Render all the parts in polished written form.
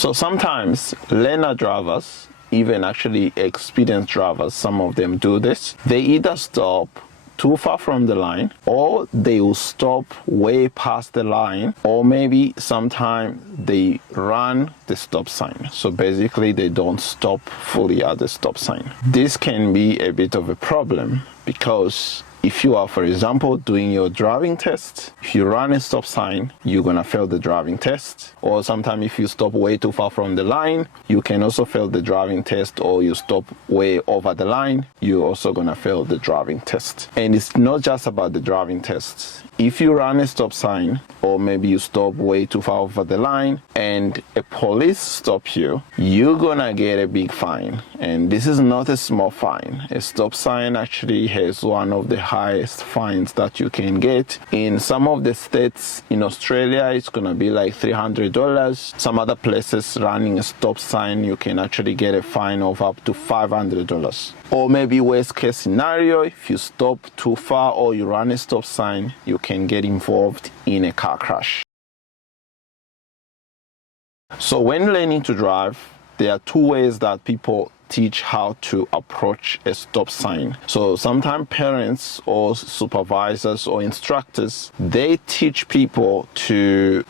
So sometimes learner drivers, even actually experienced drivers, some of them do this. They either stop too far from the line, or they will stop way past the line, or maybe sometimes they run the stop sign. So basically they don't stop fully at the stop sign. This can be a bit of a problem because if you are, for example, doing your driving test, if you run a stop sign, you're gonna fail the driving test. Or sometimes if you stop way too far from the line, you can also fail the driving test, or you stop way over the line, you're also gonna fail the driving test. And it's not just about the driving test. If you run a stop sign, or maybe you stop way too far over the line and a police stop you, you're gonna get a big fine. And this is not a small fine. A stop sign actually has one of the highest fines that you can get. In some of the states in Australia, it's gonna be like $300. Some other places running a stop sign, you can actually get a fine of up to $500. Or maybe worst case scenario, if you stop too far or you run a stop sign, you can get involved in a car crash. So when learning to drive, there are two ways that people teach how to approach a stop sign. So sometimes parents or supervisors or instructors, they teach people to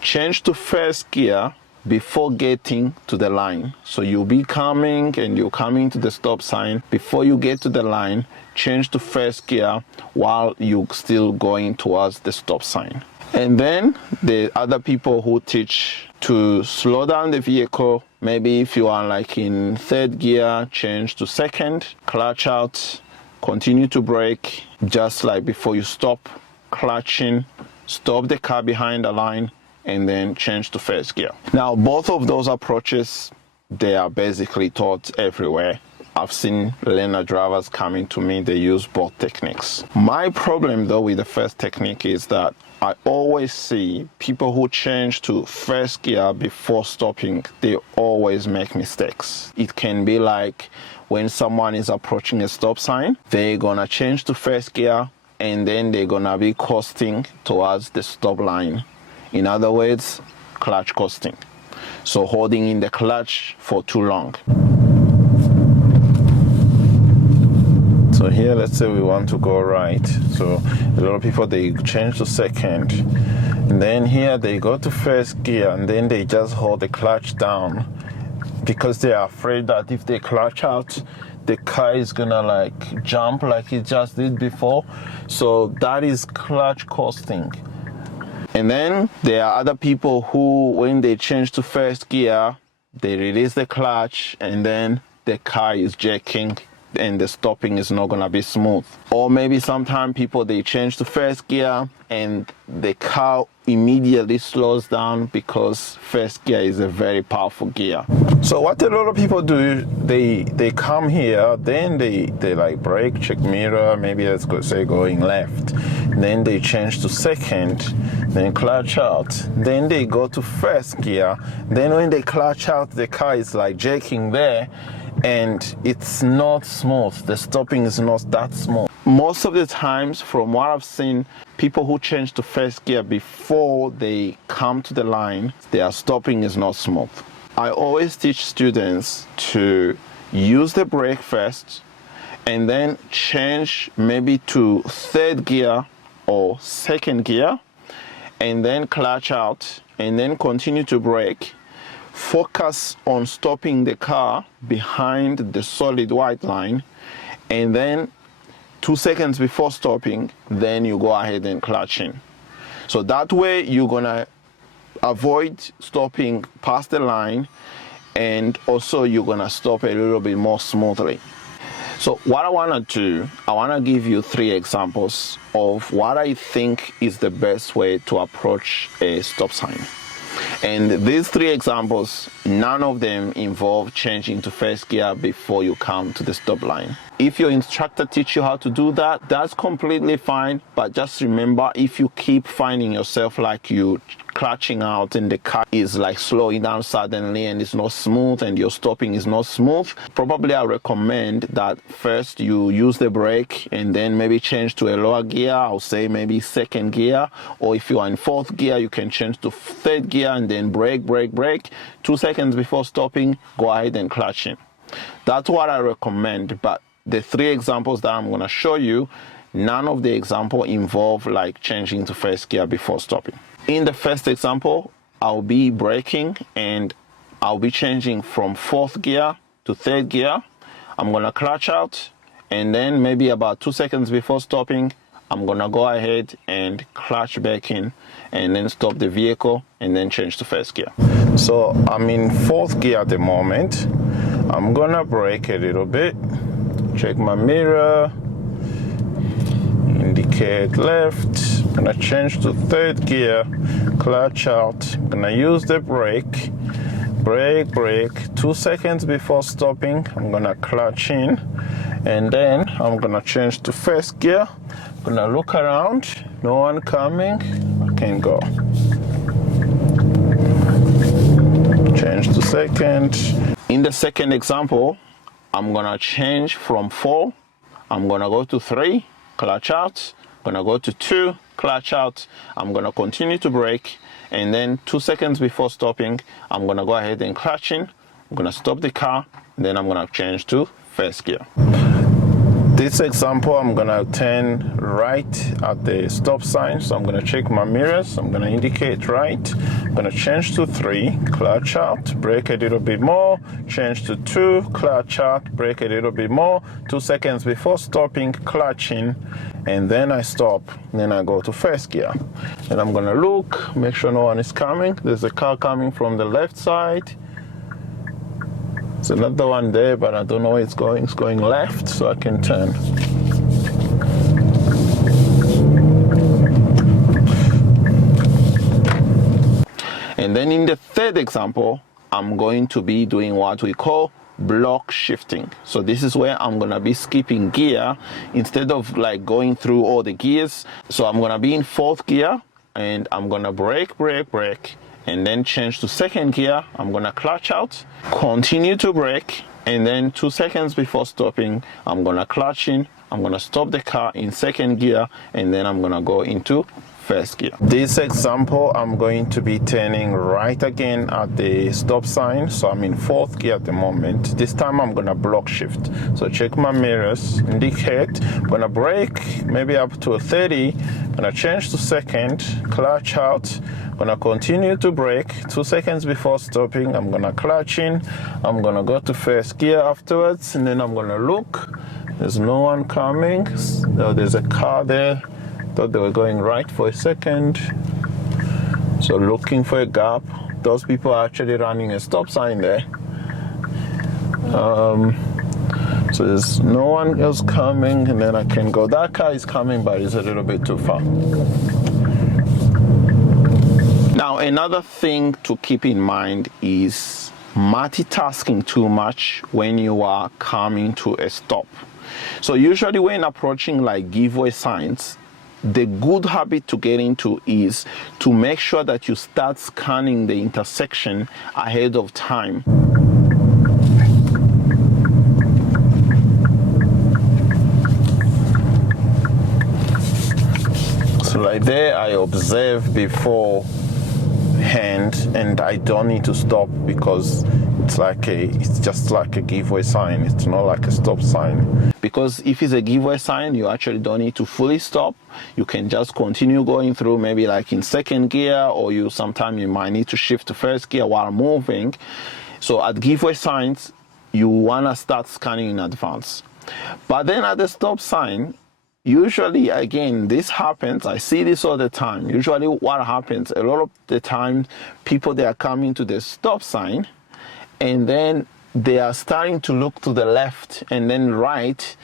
change to first gear before getting to the line. So you'll be coming and you're coming to the stop sign. Before you get to the line, change to first gear while you're still going towards the stop sign. And then the other people who teach to slow down the vehicle, maybe if you are like in third gear, change to second, clutch out, continue to brake, just like before you stop, clutching, stop the car behind the line, and then change to first gear. Now, both of those approaches, they are basically taught everywhere. I've seen learner drivers coming to me, they use both techniques. My problem though with the first technique is that I always see people who change to first gear before stopping, they always make mistakes. It can be like when someone is approaching a stop sign, they're gonna change to first gear and then they're gonna be coasting towards the stop line. In other words, clutch coasting. So holding in the clutch for too long. So here, let's say we want to go right. So a lot of people, they change to second. And then here they go to first gear and then they just hold the clutch down because they are afraid that if they clutch out, the car is gonna like jump like it just did before. So that is clutch coasting. And then there are other people who, when they change to first gear, they release the clutch and then the car is jerking and the stopping is not gonna be smooth. Or maybe sometimes people, they change to first gear and the car immediately slows down because first gear is a very powerful gear. So what a lot of people do, they come here, then they like brake, check mirror, maybe let's go say going left. Then they change to second, then clutch out. Then they go to first gear. Then when they clutch out, the car is like jerking there and it's not smooth. The stopping is not that smooth. Most of the times, from what I've seen, people who change to first gear before they come to the line, their stopping is not smooth. I always teach students to use the brake first and then change maybe to third gear or second gear and then clutch out and then continue to brake. Focus on stopping the car behind the solid white line and then 2 seconds before stopping, then you go ahead and clutch in. So that way you're gonna avoid stopping past the line and also you're gonna stop a little bit more smoothly. So what I wanna do, I wanna give you 3 examples of what I think is the best way to approach a stop sign. And these 3 examples, none of them involve changing to first gear before you come to the stop line. If your instructor teach you how to do that, that's completely fine. But just remember, if you keep finding yourself like you clutching out and the car is like slowing down suddenly and it's not smooth and your stopping is not smooth, probably I recommend that first you use the brake and then maybe change to a lower gear. I'll say maybe second gear, or if you are in fourth gear, you can change to third gear and then brake. 2 seconds before stopping, go ahead and clutch in. That's what I recommend. But the 3 examples that I'm going to show you, none of the example involve like changing to first gear before stopping. In the first example, I'll be braking and I'll be changing from fourth gear to third gear. I'm going to clutch out, and then maybe about 2 seconds before stopping, I'm going to go ahead and clutch back in and then stop the vehicle and then change to first gear. So I'm in fourth gear at the moment. I'm going to brake a little bit, check my mirror, indicate left. I'm going to change to third gear, clutch out. I'm going to use the brake. 2 seconds before stopping, I'm going to clutch in, and then I'm going to change to first gear. I'm going to look around, no one coming, I can go. Change to second. In the second example, I'm going to change from 4, I'm going to go to 3, clutch out. I'm going to go to 2, clutch out. I'm going to continue to brake, and then 2 seconds before stopping, I'm going to go ahead and clutch in. I'm going to stop the car, and then I'm going to change to first gear. This example, I'm going to turn right at the stop sign, so I'm going to check my mirrors. I'm going to indicate right. I'm going to change to 3, clutch out, brake a little bit more, change to 2, clutch out, brake a little bit more, 2 seconds before stopping, clutch in, and then I stop, then I go to first gear. And I'm going to look, make sure no one is coming. There's a car coming from the left side. There's another one there, but I don't know where it's going. It's going left, so I can turn. And then in the third example, I'm going to be doing what we call block shifting. So this is where I'm going to be skipping gear instead of like going through all the gears. So I'm going to be in fourth gear and I'm going to brake, and then change to second gear. I'm going to clutch out, continue to brake, and then 2 seconds before stopping, I'm going to clutch in. I'm going to stop the car in second gear, and then I'm going to go into first gear. This example, I'm going to be turning right again at the stop sign. So I'm in fourth gear at the moment. This time I'm going to block shift. So check my mirrors, indicate. I'm going to brake maybe up to a 30. I'm going to change to second, clutch out. I'm going to continue to brake 2 seconds before stopping. I'm going to clutch in. I'm going to go to first gear afterwards, and then I'm going to look. There's no one coming. So there's a car there. Thought they were going right for a second. So looking for a gap. Those people are actually running a stop sign there. So there's no one else coming, and then I can go. That car is coming, but it's a little bit too far. Now, another thing to keep in mind is multitasking too much when you are coming to a stop. So usually when approaching like giveaway signs, the good habit to get into is to make sure that you start scanning the intersection ahead of time. So like there, I observe beforehand, and I don't need to stop because it's just like a giveaway sign. It's not like a stop sign. Because if it's a giveaway sign, you actually don't need to fully stop. You can just continue going through, maybe like in second gear, or sometimes you might need to shift to first gear while moving. So at giveaway signs, you want to start scanning in advance. But then at the stop sign, usually, again, this happens. I see this all the time. Usually what happens, a lot of the time, people, they are coming to the stop sign, and then they are starting to look to the left and then right,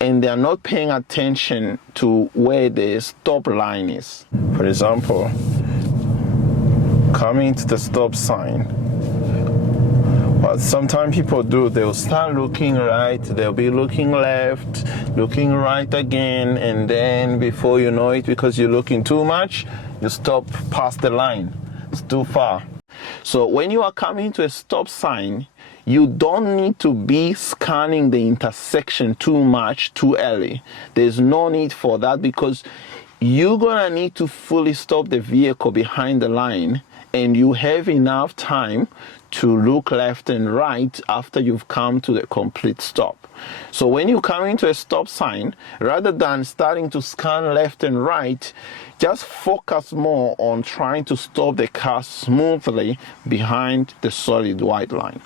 and they are not paying attention to where the stop line is. For example, coming to the stop sign, what sometimes people do, they'll start looking right, they'll be looking left, looking right again, and then before you know it, because you're looking too much, you stop past the line. It's too far. So when you are coming to a stop sign, you don't need to be scanning the intersection too much too early. There's no need for that, because you're gonna need to fully stop the vehicle behind the line, and you have enough time to look left and right after you've come to the complete stop. So when you come into a stop sign, rather than starting to scan left and right, just focus more on trying to stop the car smoothly behind the solid white line.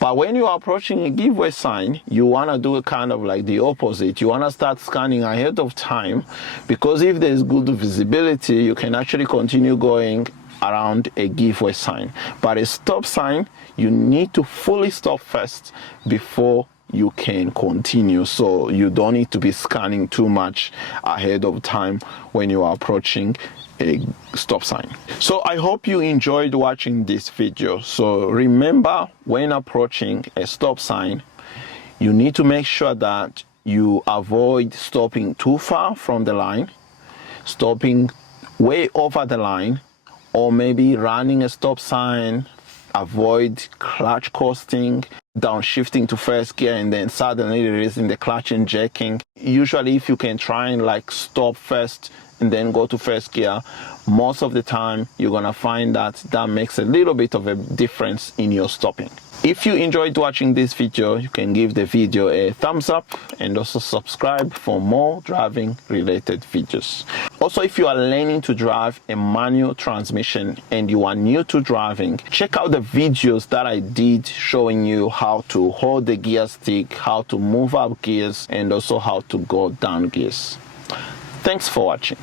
But when you are approaching a giveaway sign, you want to do kind of like the opposite. You want to start scanning ahead of time, because if there's good visibility, you can actually continue going around a giveaway sign. But a stop sign, you need to fully stop first before you can continue. So you don't need to be scanning too much ahead of time when you are approaching a stop sign. So I hope you enjoyed watching this video. So remember, when approaching a stop sign, you need to make sure that you avoid stopping too far from the line, stopping way over the line, or maybe running a stop sign. Avoid clutch coasting, downshifting to first gear and then suddenly releasing the clutch and jerking. Usually if you can try and like stop first and then go to first gear, most of the time you're gonna find that that makes a little bit of a difference in your stopping. If you enjoyed watching this video, you can give the video a thumbs up and also subscribe for more driving related videos. Also, if you are learning to drive a manual transmission and you are new to driving, check out the videos that I did showing you how to hold the gear stick, how to move up gears, and also how to go down gears. Thanks for watching.